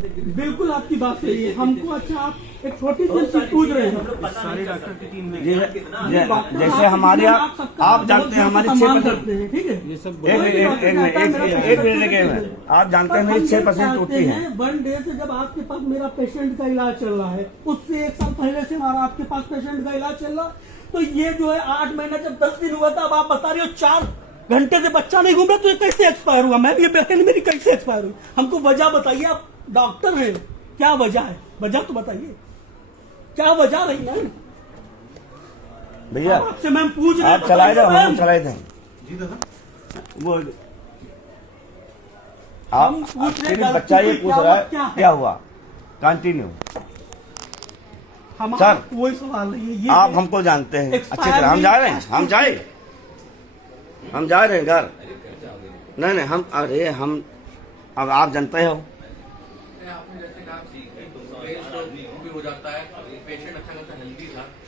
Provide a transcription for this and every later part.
बिल्कुल आपकी बात सही है। हमको अच्छा आप एक छोटी सी चीज पूछ रहे हैं। सारी डॉक्टर की टीम में जैसे हमारे आप जानते हैं हमारे 6% ठीक है, एक मिनट आप जानते हैं मेरी 6% टूटी है। 1 डे से जब आपके पास मेरा पेशेंट का इलाज चल रहा है, उससे 1 साल पहले से हमारा आपके पास पेशेंट का इलाज चल रहा, तो ये जो है 8 महीना जब 10 दिन हुआ था, अब आप बता रही हो 4 घंटे से बच्चा नहीं घूम रहा, तो ये कैसे एक्सपायर हुआ? मैं भी ये पेशेंट मेरी कैसे एक्सपायर हुई? हमको वजह बताइए। आप डॉक्टर हैं, क्या वजह है? वजह तो बताइए, क्या वजह रही है? भैया आपसे मैम पूछ रहे आप चलाए थे, हम चलाए थे वो आप सिर्फ बच्चा ये पूछ रहा है क्या हुआ। कंटिन्यू हमारा सर, कोई सवाल नहीं है। आप हमको जानते हैं अच्छी तरह। हम जा रहे हैं, हम जा रहे हैं घर। नहीं हम अरे हम अब आप जानते हो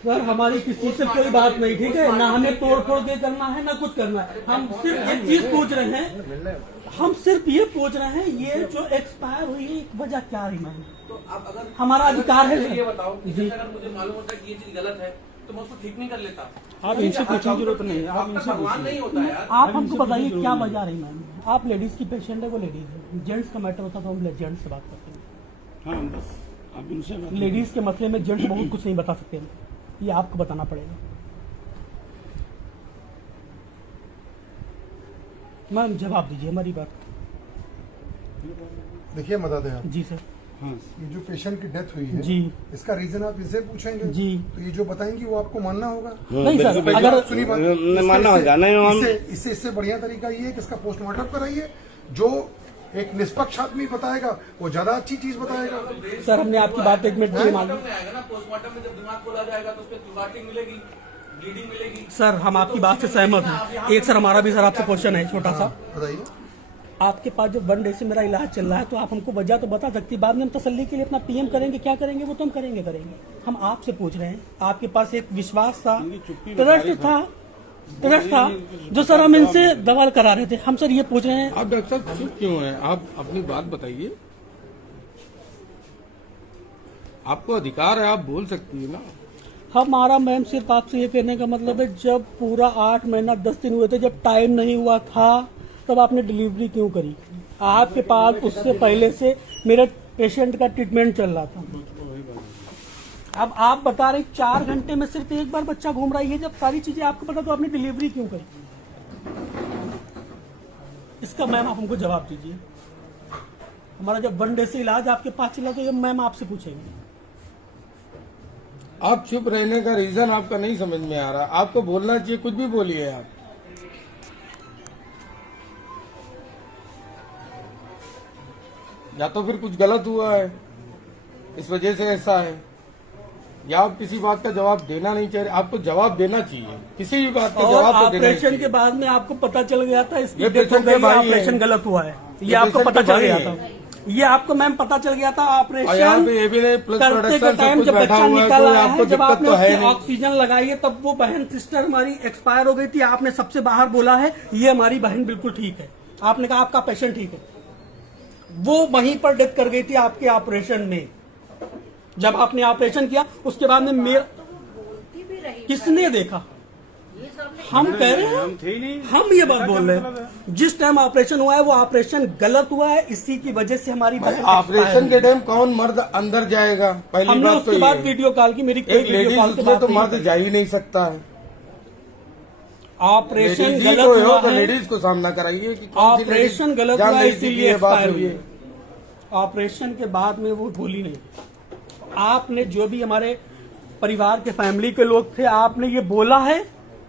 सर, हमारी किसी से कोई बात नहीं, ठीक है ना? हमें तोड़ फोड़ के करना है ना कुछ करना है। हम सिर्फ एक चीज पूछ रहे हैं, हम सिर्फ ये पूछ रहे हैं, ये जो एक्सपायर हुई है वजह क्या रही? मैम तो आप अगर हमारा अधिकार है। ये बताओ कि जैसे अगर मुझे मालूम होता है कि ये चीज गलत है तो मैं उसको ठीक नहीं कर लेता। आप इनसे पूछने की जरूरत नहीं है। आप इनसे भगवान नहीं होता यार। आप हमको बताइए क्या वजह रही? मैम आप लेडीज की पेशेंट है, वो लेडीज है। जेंट्स का मैटर होता तो हम जेंट्स से बात करते हैं। हाँ बस आप इनसे लेडीज के मसले में जेंट्स बहुत कुछ नहीं बता सकते, ये आपको बताना पड़ेगा। मैम जवाब दीजिए हमारी बात। देखिए मदद है जी सर। हाँ ये जो पेशेंट की डेथ हुई है जी, इसका रीजन आप इनसे पूछेंगे जी। तो ये जो बताएंगे वो आपको मानना होगा। नहीं सर, बिल्कुल, अगर सुनी बात, मानना होगा। नहीं इससे बढ़िया तरीका ये है कि इसका पोस्टमार्टम कराइए। जो एक निष्पक्ष आदमी बताएगा वो ज्यादा अच्छी चीज बताएगा। सर हमने आपकी बात 1 मिनट के लिए मान ली। पोस्टमार्टम में आएगा ना, पोस्टमार्टम में जब दिमाग खोला जाएगा तो उसमें क्लॉटिंग मिलेगी, ब्लीडिंग मिलेगी। सर हम आपकी बात से सहमत हैं। एक सर हमारा भी सर आपसे क्वेश्चन है छोटा सा। बताइए। आपके पास जब 1 डे से मेरा इलाज चल रहा है तो आप हमको वजह तो बता सकती है। बाद में हम तसल्ली के लिए अपना पीएम करेंगे, क्या करेंगे वो तो हम करेंगे। हम आपसे पूछ रहे हैं, आपके पास एक विश्वास था, ट्रस्ट था जो सर हम इनसे दवा करा रहे थे। हम सर ये पूछ रहे हैं। आप डॉक्टर साहब चुप क्यों हैं? आप अपनी बात बताइए। आपको अधिकार है, आप बोल सकती है ना। हमारा मैम सिर्फ आपसे ये कहने का मतलब है, जब पूरा 8 महीना 10 दिन हुए थे, जब टाइम नहीं हुआ था, तब आपने डिलीवरी क्यों करी? आपके पास उससे पहले से मेरे पेशेंट का ट्रीटमेंट चल रहा था। अब आप बता रहे 4 घंटे में सिर्फ एक बार बच्चा घूम रहा है। ये जब सारी चीजें आपको पता, तो आपने डिलीवरी क्यों करी? इसका मैम आप हमको जवाब दीजिए। हमारा जब 1 डे से इलाज आपके पास चला, तो ये मैम आपसे पूछेंगे। आप चुप रहने का रीजन आपका नहीं समझ में आ रहा। आपको बोलना चाहिए, कुछ भी बोलिए आप। या तो फिर कुछ गलत हुआ है, इस वजह से ऐसा है, या आप किसी बात का जवाब देना नहीं चाह रहे। आपको जवाब देना चाहिए, किसी भी बात का जवाब तो देना ऑपरेशन के बाद में आपको पता चल गया था इसकी डेथ हो गई, ऑपरेशन गलत हुआ है, ये आपको पता चल गया था। ये आपको मैम पता चल गया था। ऑपरेशन ये भी नहीं, प्लस करते के टाइम जब बच्चा निकल आया है, जब आपने उसकी ऑक्सीजन लगाई है, तब वो बहन सिस्टर हमारी एक्सपायर हो गई थी। आपने सबसे बाहर बोला है ये हमारी बहन बिल्कुल ठीक है। आपने कहा आपका पेशेंट ठीक है। वो वहीं पर डेथ कर गई थी आपके ऑपरेशन में। जब आपने ऑपरेशन किया उसके बाद में मेरा किसने देखा? हम कह रहे हैं, हम ये बात बोल रहे हैं, जिस टाइम ऑपरेशन हुआ है वो ऑपरेशन गलत हुआ है। इसी की वजह से हमारी ऑपरेशन के टाइम कौन मर्द अंदर जाएगा? पहली हमने बात उसके तो बाद वीडियो कॉल की, मेरी एक लेडीज तो मर्द जा ही नहीं सकता है। ऑपरेशन गलत हुआ तो है, लेडीज को सामना कराइए कि ऑपरेशन गलत हुआ है, इसीलिए बात एक्सपायर हुई हुई है। ऑपरेशन के बाद में वो भूली नहीं। आपने जो भी हमारे परिवार के फैमिली के लोग थे, आपने ये बोला है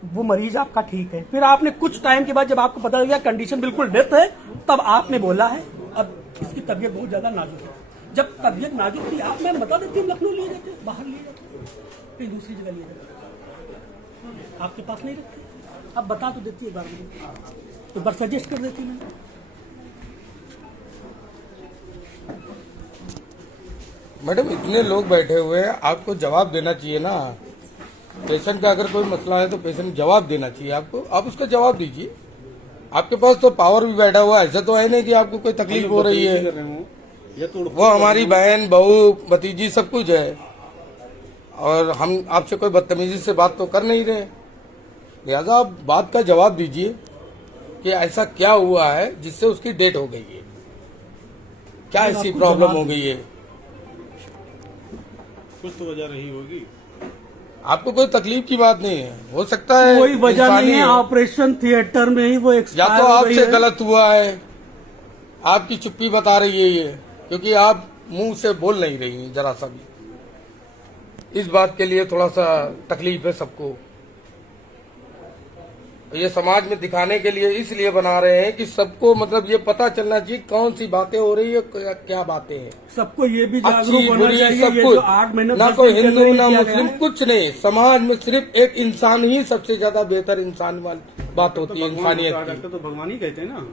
वो मरीज आपका ठीक है। फिर आपने कुछ टाइम के बाद जब आपको पता लगा कंडीशन बिल्कुल डेथ है, तब आपने बोला है अब इसकी तबीयत बहुत ज्यादा नाजुक है। जब तबीयत नाजुक थी आप मैम बता देती, हम लखनऊ लिए जाते, बाहर लिए जाते, कहीं दूसरी जगह लिए जाते, आपके पास नहीं रखते। अब बता तो देती एक बार, मुझे एक बार सजेस्ट कर देती मैं। मैडम इतने लोग बैठे हुए हैं, आपको जवाब देना चाहिए ना। पेशेंट का अगर कोई मसला है तो पेशेंट जवाब देना चाहिए आपको, आप उसका जवाब दीजिए। आपके पास तो पावर भी बैठा हुआ है, ऐसा तो है नहीं कि आपको कोई तकलीफ हो रही है। वो हमारी बहन, बहू, भतीजी सब कुछ है, और हम आपसे कोई बदतमीजी से बात तो कर नहीं रहे। लिहाजा आप बात का जवाब दीजिए कि ऐसा क्या हुआ है जिससे उसकी डेथ हो गई है, क्या ऐसी प्रॉब्लम हो गई है। कुछ तो वजह रही होगी। आपको कोई तकलीफ की बात नहीं है, हो सकता है कोई वजह इंसानी नहीं है, हो। ऑपरेशन थिएटर में ही वो या एक्सपायर तो हो गई आपसे है। गलत हुआ है, आपकी चुप्पी बता रही है ये, क्योंकि आप मुंह से बोल नहीं रही हैं जरा सा भी। इस बात के लिए थोड़ा सा तकलीफ है सबको। ये समाज में दिखाने के लिए इसलिए बना रहे हैं कि सबको मतलब ये पता चलना चाहिए कौन सी बातें हो रही है, क्या बातें हैं। सबको ये भी जागरूक अच्छी होना बुरी चाहिए। सब ये कुछ, जो 8 महीने ना 10 कोई दिन के हिंदू अंदर ना किया मुस्लिम, गया है। कुछ नहीं। समाज में सिर्फ एक इंसान ही सबसे ज्यादा बेहतर इंसान वाली बात होती है, इंसानियत की। डॉक्टर तो भगवान ही कहते हैं ना।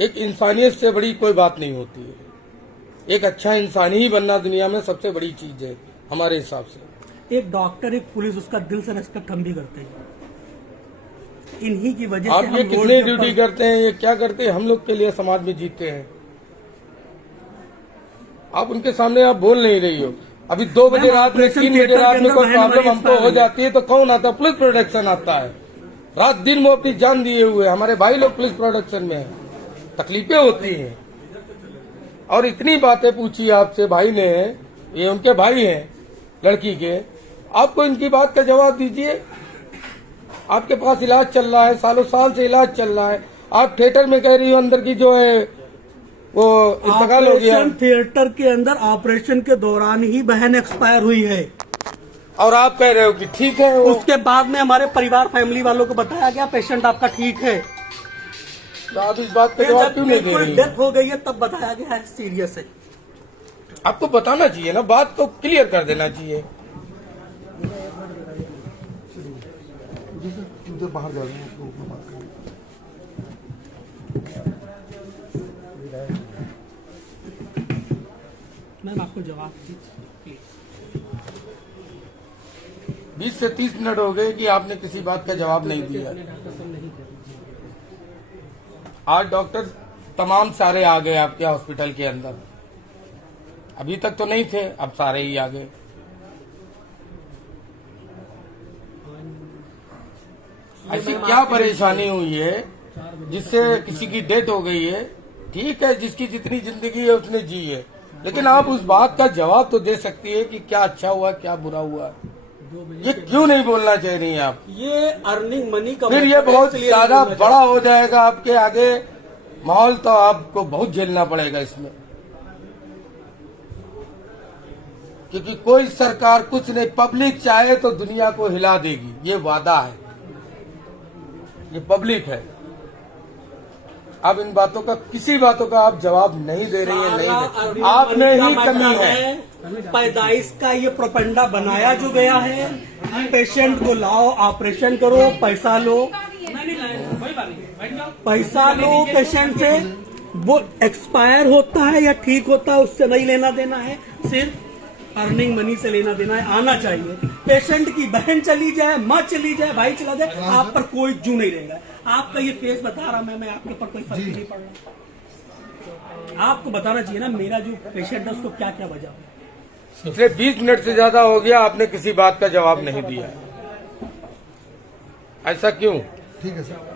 एक इंसानियत से बड़ी कोई बात नहीं होती है। एक अच्छा इंसान ही बनना दुनिया में सबसे बड़ी चीज है हमारे हिसाब से। एक डॉक्टर, एक पुलिस, उसका दिल से रेस्पेक्ट हम भी करते हैं। इन्हीं की वजह से आप हम ये रोड कितने के ड्यूटी ऊपर- करते हैं, ये क्या करते हैं, हम लोग के लिए समाज में जीते हैं। आप उनके सामने आप बोल नहीं रही हो। अभी 2 बजे मैम, रात में, ऑपरेशन 3 बजे थिएटर रात के में अंदर कोई बहन प्रॉब्लम हमारी हमको हो एक्सपायर जाती है तो कौन आता है? पुलिस प्रोटेक्शन आता है। रात दिन वो अपनी जान दिए हुए, हमारे भाई लोग पुलिस प्रोटेक्शन में है। तकलीफें होती हैं। और इतनी बातें पूछी आपसे भाई ने, ये उनके भाई हैं लड़की के, आपको इनकी बात का जवाब दीजिए। आपके पास इलाज चल रहा है, सालों साल से इलाज चल रहा है। आप थिएटर में कह रही हो अंदर की जो है वो इंतकाल हो गया, ऑपरेशन थिएटर के अंदर ऑपरेशन के दौरान ही बहन एक्सपायर हुई है। और आप कह रहे हो कि ठीक है वो। उसके बाद में हमारे परिवार फैमिली वालों को बताया गया पेशेंट आपका ठीक है। तो आप इस बात का जवाब जब क्यों नहीं दे बिल्कुल रही हैं? डेथ हो गई है तब बताया गया है सीरियस है। आपको बताना चाहिए ना, बात को क्लियर कर देना चाहिए। मुझे बाहर जा रहे हैं, तो मैं बात करूं। मैम आपको जवाब दीजिए प्लीज। 20 से 30 मिनट हो गए कि आपने किसी बात का जवाब नहीं दिया। आज डॉक्टर तमाम सारे आ गए आपके हॉस्पिटल के अंदर। अभी तक तो नहीं थे, अब सारे ही आ गए। ऐसी क्या परेशानी हुई है जिससे किसी की डेथ हो गई है? ठीक है, जिसकी जितनी जिंदगी है उसने जी है, लेकिन आप उस बात का जवाब तो दे सकती है कि क्या अच्छा हुआ, क्या बुरा हुआ। ये क्यों नहीं बोलना चाह रही हैं आप? ये अर्निंग मनी का फिर ये बहुत ज्यादा बड़ा हो जाएगा आपके आगे माहौल, तो आपको बहुत झेलना पड़ेगा इसमें। क्योंकि कोई सरकार कुछ नहीं, पब्लिक चाहे तो दुनिया को हिला देगी, ये वादा है। ये पब्लिक है। अब इन बातों का, किसी बातों का आप जवाब नहीं दे रही है, नहीं दे। आप में ही कमी है। पैदाइश का ये प्रोपेंडा बनाया जो गया है, पेशेंट को लाओ, ऑपरेशन करो, पैसा लो, पैसा लो पेशेंट से। वो एक्सपायर होता है या ठीक होता है उससे नहीं लेना देना है, सिर्फ अर्निंग मनी से लेना देना है। आना चाहिए। पेशेंट की बहन चली जाए, माँ चली जाए, भाई चला जाए, आप पर कोई जू नहीं रहेगा। आपका ये फेस बता रहा मैं आपके ऊपर कोई फर्क नहीं पड़ रहा। आपको बताना चाहिए ना मेरा जो पेशेंट है उसको क्या क्या वजह है। पिछले 20 मिनट से ज्यादा हो गया, आपने किसी बात का जवाब नहीं दिया। ऐसा क्यों? ठीक है सर।